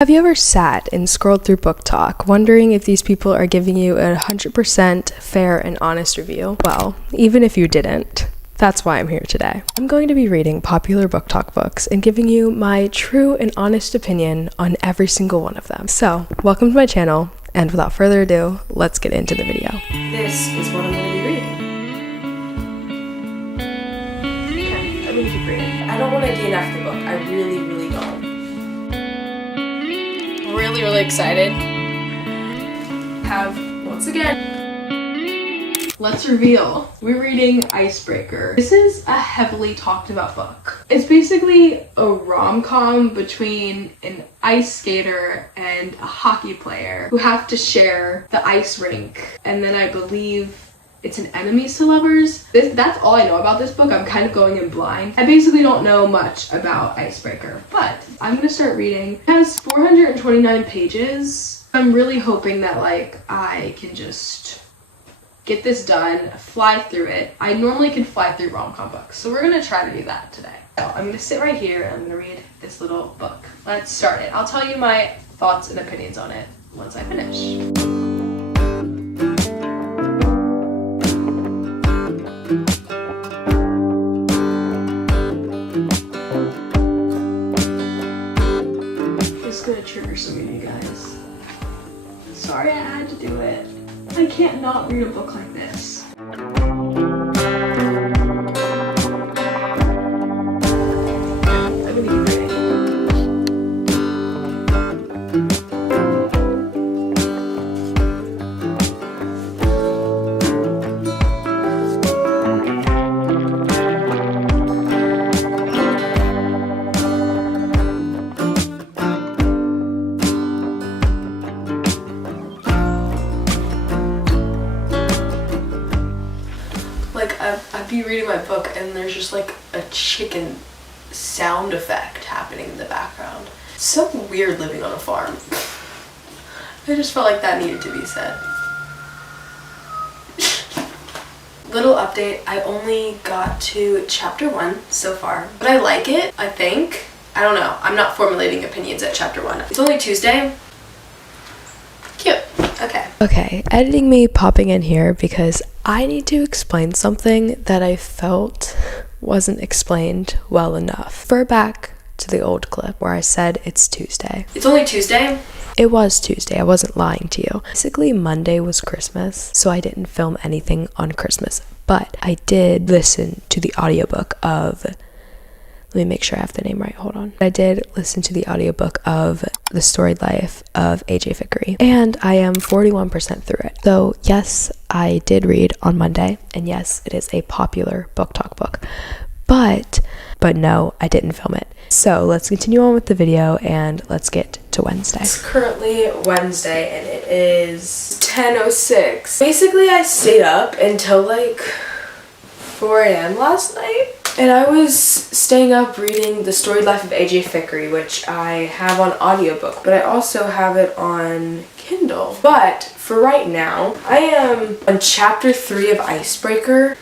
Have you ever sat and scrolled through Book Talk, wondering if these people are giving you a 100% fair and honest review? Well, even if you didn't, that's why I'm here today. I'm going to be reading popular Book Talk books and giving you my true and honest opinion on every single one of them. So, welcome to my channel, and without further ado, let's get into the video. This is what I'm going to be reading. Okay, I'm going to keep reading. I don't want to DNF the book. I really don't. Really excited. Once again, let's reveal. We're reading Icebreaker. This is a heavily talked about book. It's basically a rom-com between an ice skater and a hockey player who have to share the ice rink, and then I believe it's an enemies to lovers. That's all I know about this book. I'm kind of going in blind. I basically don't know much about Icebreaker, but I'm gonna start reading. It has 429 pages. I'm really hoping that I can just get this done, fly through it. I normally can fly through rom-com books, so we're gonna try to do that today. So I'm gonna sit right here and I'm gonna read this little book. Let's start it. I'll tell you my thoughts and opinions on it once I finish. Gonna trigger some of you guys. Sorry I had to do it. I can't not read a book like this. I'm gonna keep reading. I'd be reading my book and there's just like a chicken sound effect happening in the background. It's so weird living on a farm. I just felt like that needed to be said. Little update, I only got to chapter 1 so far, but I like it, I think. I don't know, I'm not formulating opinions at chapter 1. It's only Tuesday. Cute. Okay, editing me popping in here because I need to explain something that I felt wasn't explained well enough. Refer back to the old clip where I said it's Tuesday. It's only Tuesday? It was Tuesday, I wasn't lying to you. Basically, Monday was Christmas, so I didn't film anything on Christmas, but I did listen to the audiobook of... Let me make sure I have the name right, hold on. I did listen to the audiobook of The Storied Life of AJ Vickery, and I am 41% through it. So yes, I did read on Monday, and yes, it is a popular Book Talk book, but no, I didn't film it. So let's continue on with the video, and let's get to Wednesday. It's currently Wednesday, and it is 10:06. Basically, I stayed up until like 4 a.m. last night. And I was staying up reading The Storied Life of AJ Vickery, which I have on audiobook, but I also have it on Kindle. But for right now, I am on chapter 3 of Icebreaker.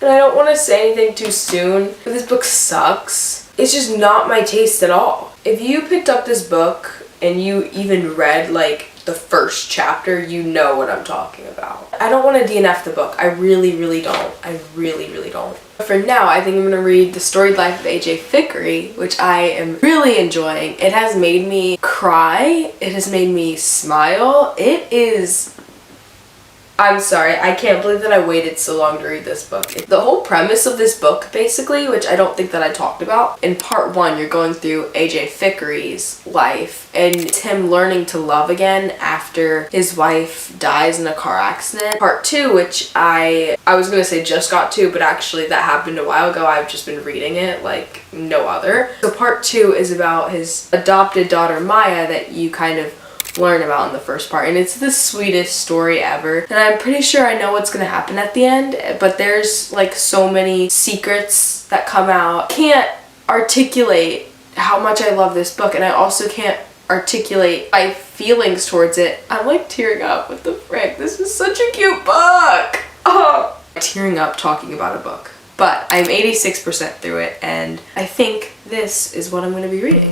And I don't want to say anything too soon, but this book sucks. It's just not my taste at all. If you picked up this book and you even read like the first chapter, you know what I'm talking about. I don't want to DNF the book. I really don't. I really don't. But for now, I think I'm going to read The Storied Life of AJ Vickery, which I am really enjoying. It has made me cry. It has made me smile. It is... I'm sorry, I can't believe that I waited so long to read this book. The whole premise of this book, basically, which I don't think that I talked about, in part 1, you're going through AJ Vickery's life, and it's him learning to love again after his wife dies in a car accident. Part 2, which I was gonna say just got to, but actually that happened a while ago. I've just been reading it like no other. So part 2 is about his adopted daughter Maya that you kind of learn about in the first part, and it's the sweetest story ever, and I'm pretty sure I know what's gonna happen at the end, but there's like so many secrets that come out. Can't articulate how much I love this book, and I also can't articulate my feelings towards it. I'm like tearing up. What the frick? This is such a cute book. Oh, tearing up talking about a book. But I'm 86% through it, and I think this is what I'm going to be reading.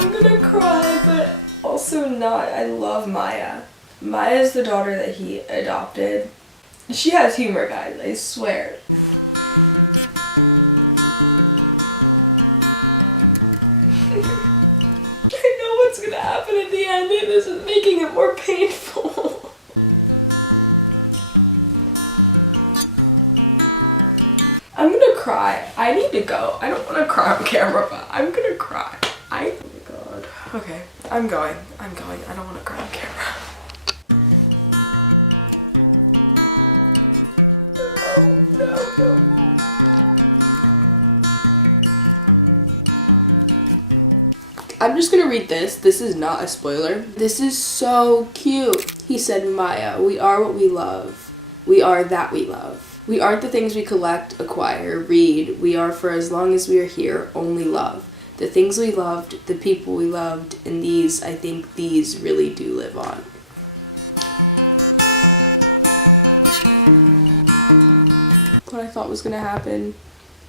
I'm gonna cry, but also not. I love Maya. Maya is the daughter that he adopted. She has humor, guys, I swear. I know what's gonna happen at the end, and this is making it more painful. I'm gonna cry. I need to go. I don't want to cry on camera, but I'm gonna cry. Oh my god. Okay, I'm going. I don't want to cry on camera. No. I'm just gonna read this. This is not a spoiler. This is so cute. He said, Maya, we are what we love. We are that we love. We aren't the things we collect, acquire, read. We are, for as long as we are here, only love. The things we loved, the people we loved, and these, I think these really do live on. What I thought was gonna happen,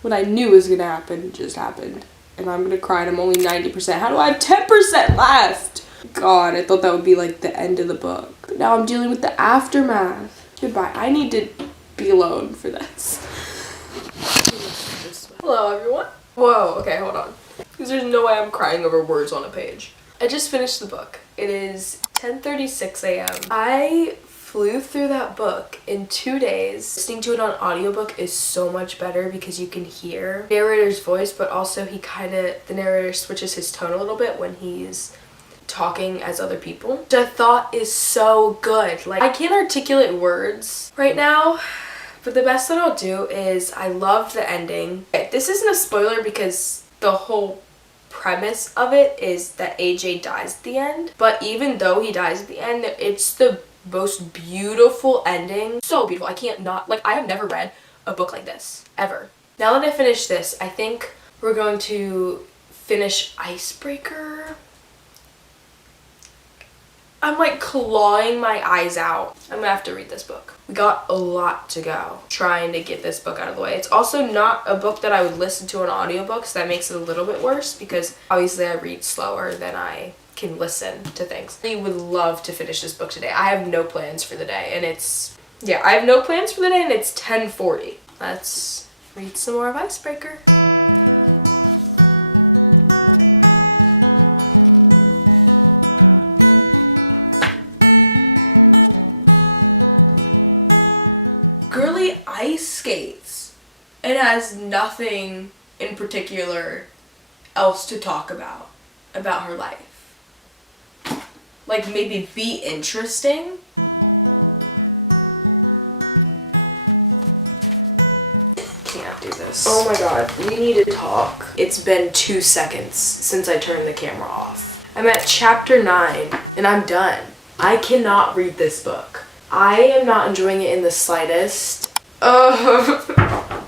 what I knew was gonna happen, just happened. And I'm gonna cry and I'm only 90%. How do I have 10% left? God, I thought that would be like the end of the book. But now I'm dealing with the aftermath. Goodbye. I need to be alone for this. Hello, everyone. Whoa, okay, hold on. Because there's no way I'm crying over words on a page. I just finished the book. It is 10:36 a.m. I flew through that book in 2 days. Listening to it on audiobook is so much better because you can hear the narrator's voice, but also the narrator switches his tone a little bit when he's talking as other people, which I thought is so good. Like, I can't articulate words right now, but the best that I'll do is I loved the ending. Okay, this isn't a spoiler because the whole premise of it is that AJ dies at the end, but even though he dies at the end, it's the most beautiful ending. So beautiful. I can't not, like, I have never read a book like this, ever. Now that I finished this, I think we're going to finish Icebreaker. I'm like clawing my eyes out. I'm gonna have to read this book. We got a lot to go trying to get this book out of the way. It's also not a book that I would listen to on audiobook, so that makes it a little bit worse because obviously I read slower than I can listen to things. I would love to finish this book today. I have no plans for the day, and it's 10:40. Let's read some more of Icebreaker. Girly ice skates and has nothing in particular else to talk about her life. Like, maybe be interesting. Can't do this. Oh my god, we need to talk. It's been 2 seconds since I turned the camera off. I'm at chapter 9 and I'm done. I cannot read this book. I am not enjoying it in the slightest. I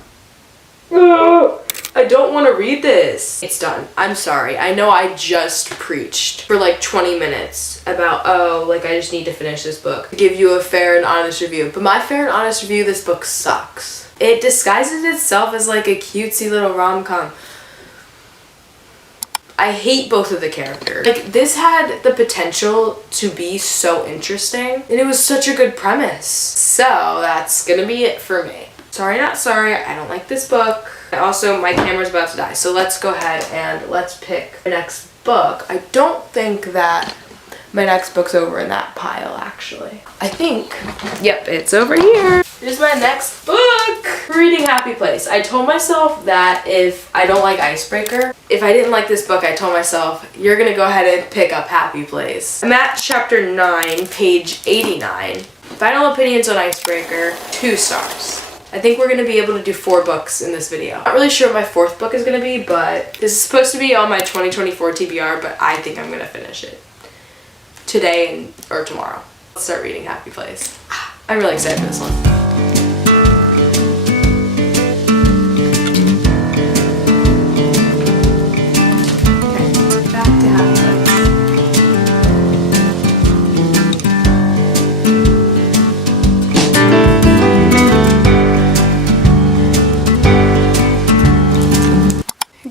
don't want to read this. It's done. I'm sorry. I know I just preached for like 20 minutes about, I just need to finish this book. Give you a fair and honest review. But my fair and honest review, this book sucks. It disguises itself as like a cutesy little rom-com. I hate both of the characters. Like, this had the potential to be so interesting, and it was such a good premise. So that's gonna be it for me. Sorry, not sorry. I don't like this book. Also, my camera's about to die, so let's go ahead and let's pick the next book. I don't think that my next book's over in that pile, actually. I think, yep, it's over here. Here's my next book. Reading Happy Place. I told myself that if I don't like Icebreaker, if I didn't like this book, I told myself, you're gonna go ahead and pick up Happy Place. I'm at chapter 9, page 89. Final opinions on Icebreaker, 2 stars. I think we're gonna be able to do 4 books in this video. Not really sure what my 4th book is gonna be, but this is supposed to be on my 2024 TBR, but I think I'm gonna finish it today or tomorrow. Let's start reading Happy Place. I'm really excited for this one. Okay, back to Happy Place.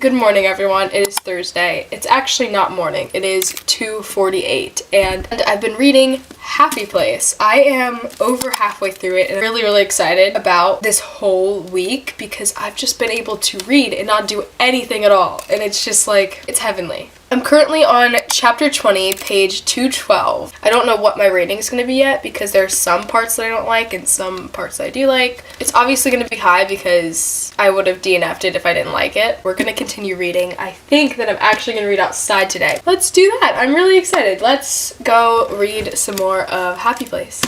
Good morning, everyone. It is Thursday. It's actually not morning. It is 2:48, and I've been reading Happy Place. I am over halfway through it, and I'm really, really excited about this whole week because I've just been able to read and not do anything at all, and it's just like, it's heavenly. I'm currently on chapter 20, page 212. I don't know what my rating is going to be yet because there are some parts that I don't like and some parts that I do like. It's obviously going to be high because I would have DNF'd it if I didn't like it. We're going to continue reading. I think that I'm actually going to read outside today. Let's do that. I'm really excited. Let's go read some more of Happy Place.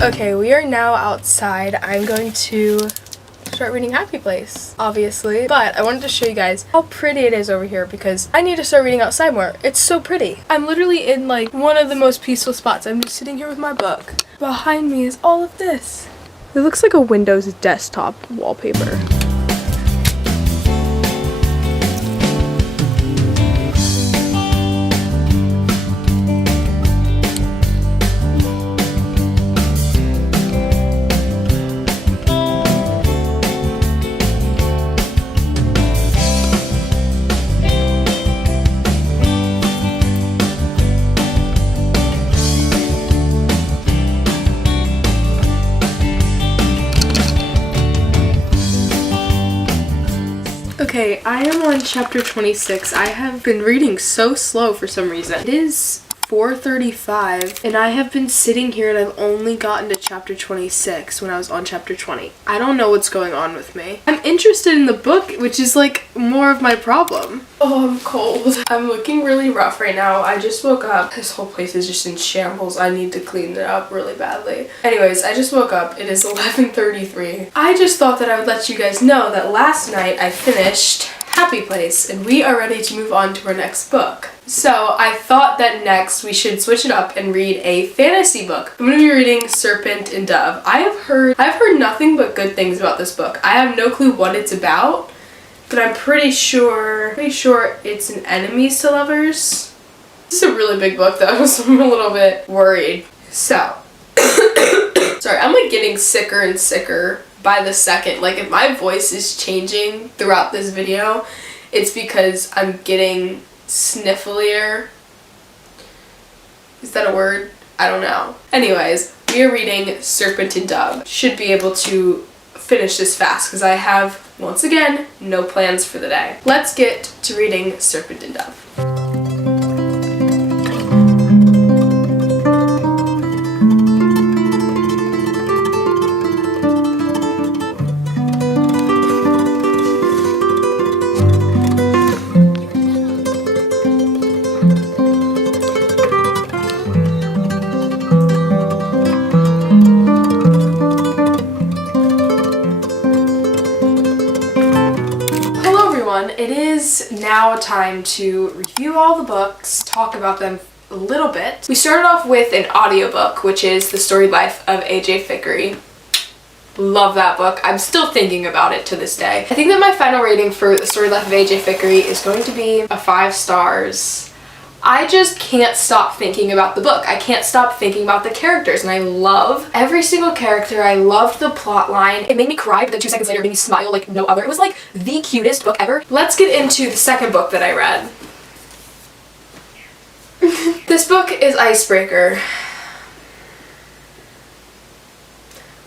Okay, we are now outside. I'm going to start reading Happy Place, obviously, but I wanted to show you guys how pretty it is over here because I need to start reading outside more. It's so pretty. I'm literally in like one of the most peaceful spots. I'm just sitting here with my book. Behind me is all of this. It looks like a Windows desktop wallpaper. Okay, I am on chapter 26. I have been reading so slow for some reason. It is 4:35 and I have been sitting here and I've only gotten to chapter 26 when I was on chapter 20. I don't know what's going on with me. I'm interested in the book, which is like more of my problem. Oh, I'm cold. I'm looking really rough right now. I just woke up. This whole place is just in shambles. I need to clean it up really badly. Anyways, I just woke up. It is 11:33. I just thought that I would let you guys know that last night I finished Happy Place and we are ready to move on to our next book. So I thought that next we should switch it up and read a fantasy book. I'm going to be reading Serpent and Dove. I've heard nothing but good things about this book. I have no clue what it's about, but I'm pretty sure it's an enemies to lovers. This is a really big book though, so I'm a little bit worried. So, sorry, I'm like getting sicker and sicker by the second. Like if my voice is changing throughout this video, it's because I'm getting snifflier. Is that a word? I don't know. Anyways, we are reading Serpent and Dove. Should be able to finish this fast because I have, once again, no plans for the day. Let's get to reading Serpent and Dove. It is now time to review all the books, talk about them a little bit. We started off with an audiobook, which is The Storied Life of A.J. Fickery. Love that book. I'm still thinking about it to this day. I think that my final rating for The Storied Life of A.J. Fickery is going to be a 5 stars. I just can't stop thinking about the book. I can't stop thinking about the characters, and I love every single character. I loved the plot line. It made me cry, but then 2 seconds later it made me smile like no other. It was like the cutest book ever. Let's get into the second book that I read. This book is Icebreaker.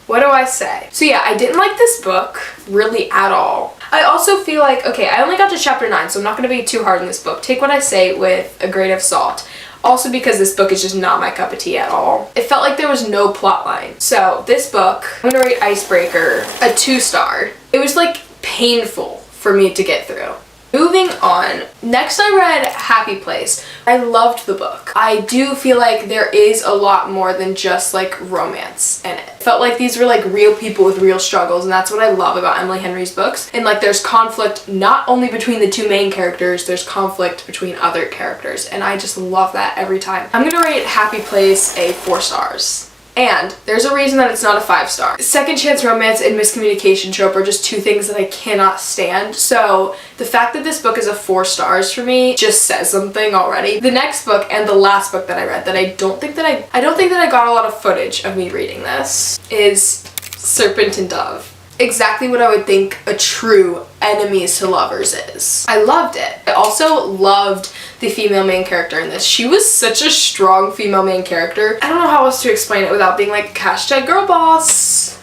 What do I say? So yeah, I didn't like this book really at all. I also feel like, okay, I only got to chapter 9, so I'm not going to be too hard on this book. Take what I say with a grain of salt. Also because this book is just not my cup of tea at all. It felt like there was no plot line. So this book, I'm going to rate Icebreaker a 2 star. It was like painful for me to get through. Moving on, next I read Happy Place. I loved the book. I do feel like there is a lot more than just like romance in it. Felt like these were like real people with real struggles, and that's what I love about Emily Henry's books. And like there's conflict not only between the 2 main characters, there's conflict between other characters, and I just love that every time. I'm gonna rate Happy Place a 4 stars. And there's a reason that it's not a 5-star. Second chance romance and miscommunication trope are just 2 things that I cannot stand. So the fact that this book is a 4 stars for me just says something already. The next book and the last book that I read that I don't think that I got a lot of footage of me reading this is Serpent and Dove. Exactly what I would think a true enemies to lovers is. I loved it. I also loved the female main character in this. She was such a strong female main character. I don't know how else to explain it without being like hashtag girl boss.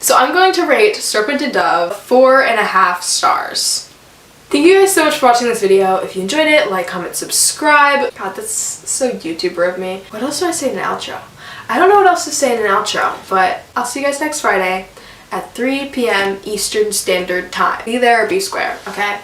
So I'm going to rate Serpent and Dove 4.5 stars. Thank you guys so much for watching this video. If you enjoyed it, like, comment, subscribe. God, that's so YouTuber of me. What else do I say in an outro? I don't know what else to say in an outro, but I'll see you guys next Friday at 3 p.m. Eastern Standard Time. Be there or be square, okay?